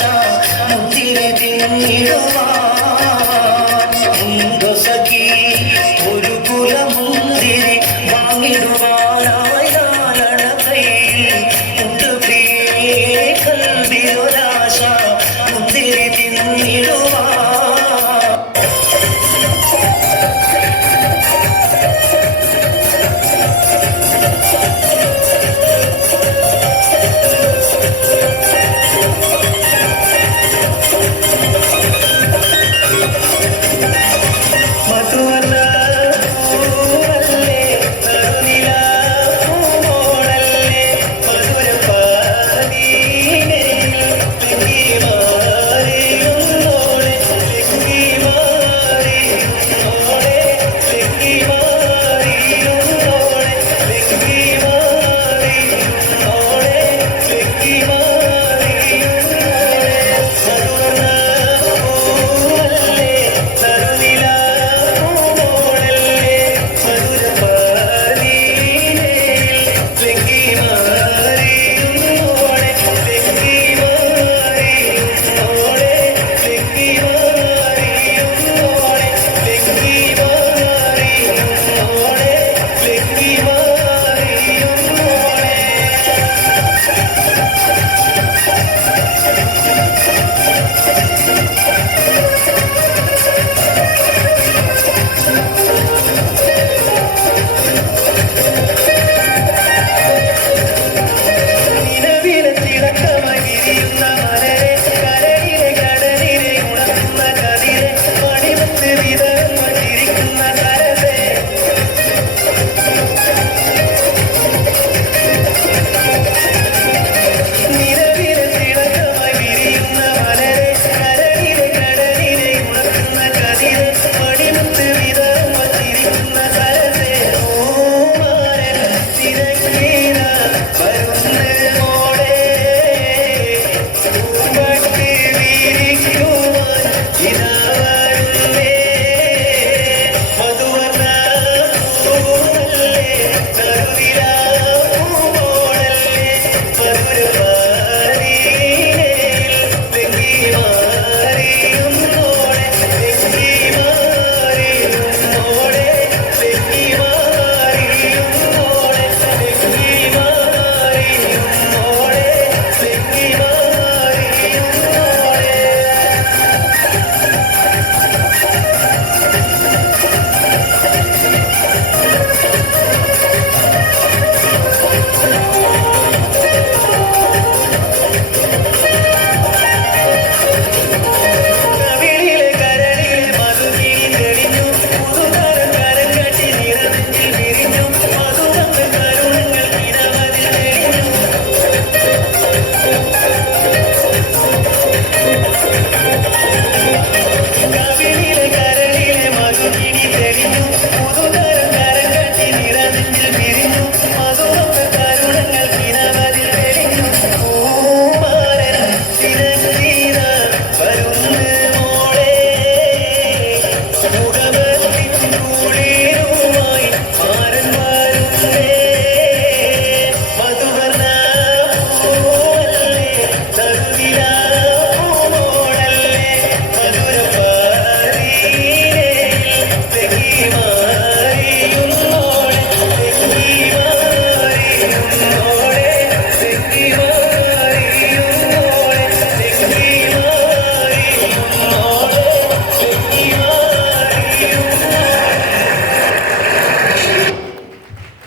ভালোবাসা মুক্তির দিন নিরমা